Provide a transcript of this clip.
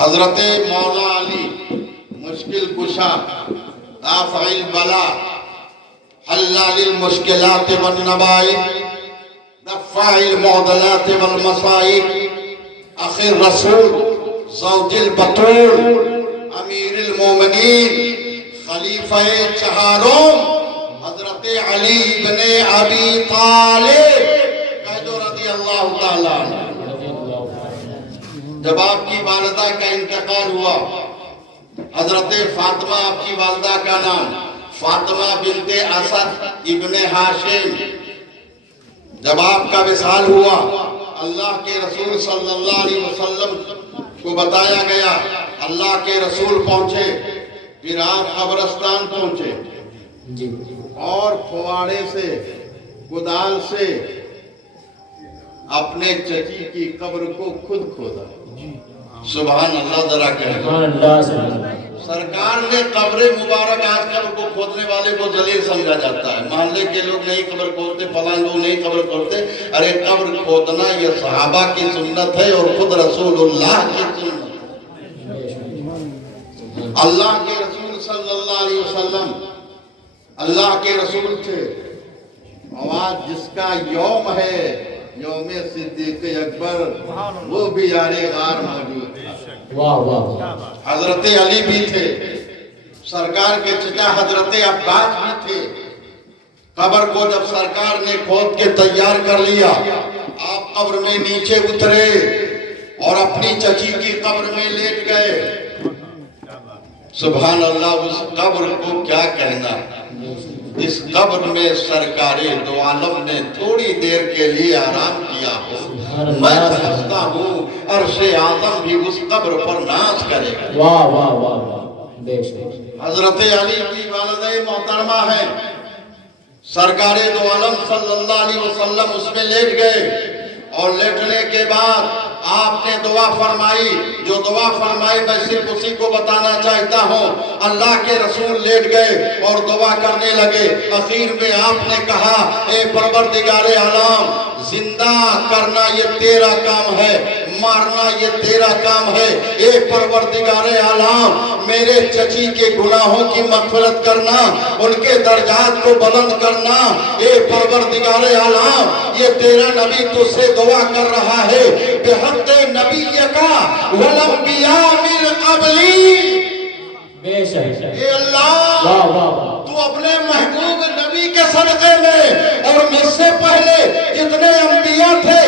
حضرت مولا علی مشکل کشا دافع البلا حلال المشکلات والنبائب دفاع المعضلات والمصائب اخی الرسول زوج البطول امیر المومنین خلیفہ چہارم حضرت علی بن ابی طالب رضی اللہ تعالیٰ عنہ۔ جب آپ کی والدہ کا انتقال ہوا، حضرت فاطمہ آپ کی والدہ کا نام فاطمہ بنت اسد ابن ہاشم، جب آپ کا وصال ہوا اللہ کے رسول صلی اللہ علیہ وسلم کو بتایا گیا، اللہ کے رسول پہنچے، پھر آپ قبرستان پہنچے اور پھواڑے سے کدال سے اپنے چچی کی قبر کو خود کھودا۔ سبحان اللہ ذرا کہہ دو۔ سرکار نے قبر مبارک، آج کل کو کھودنے والے کو ذلیل سمجھا جاتا ہے، محلے کے لوگ نہیں قبر کھودتے، فلاں لوگ نہیں قبر کھودتے۔ ارے قبر کھودنا یہ صحابہ کی سنت ہے اور خود رسول اللہ کی سنت ہے۔ اللہ کے رسول صلی اللہ علیہ وسلم اللہ کے رسول تھے، اور آج جس کا یوم ہے یوم صدیق اکبر، وہ بھی یار غار موجود تھا۔ حضرت علی بھی تھے، سرکار کے چچا حضرت عباس بھی تھے۔ قبر کو جب سرکار نے کھود کے تیار کر لیا، آپ قبر میں نیچے اترے اور اپنی چچی کی قبر میں لیٹ گئے۔ سبحان اللہ، اس قبر کو کیا کہنا، اس قبر میں سرکار دو عالم نے تھوڑی دیر کے لیے آرام کیا ہو۔ میں سمجھتا ہوں عرش اعظم بھی اس قبر پر ناز کرے گا۔ حضرت علی کی والدہ محترمہ ہے، سرکار دو عالم صلی اللہ علیہ وسلم اس میں لیٹ گئے، اور لیٹنے کے بعد آپ نے دعا فرمائی۔ جو دعا فرمائی میں صرف اسی کو بتانا چاہتا ہوں۔ اللہ کے رسول لیٹ گئے اور دعا کرنے لگے، اخیر میں آپ نے کہا، اے پروردگار عالم، زندہ کرنا یہ تیرا کام ہے، مارنا یہ تیرا کام ہے۔ اے پروردگار عالم، میرے چچی کے گناہوں کی مغفرت کرنا، ان کے درجات کو بلند کرنا۔ اے پروردگار عالم، یہ تیرا نبی تجھ سے دعا کر رہا ہے، بحق نبی کا والانبیاء من قبلی۔ اے اللہ، تو اپنے محبوب نبی کے صدقے میں اور مجھ سے پہلے جتنے انبیاء تھے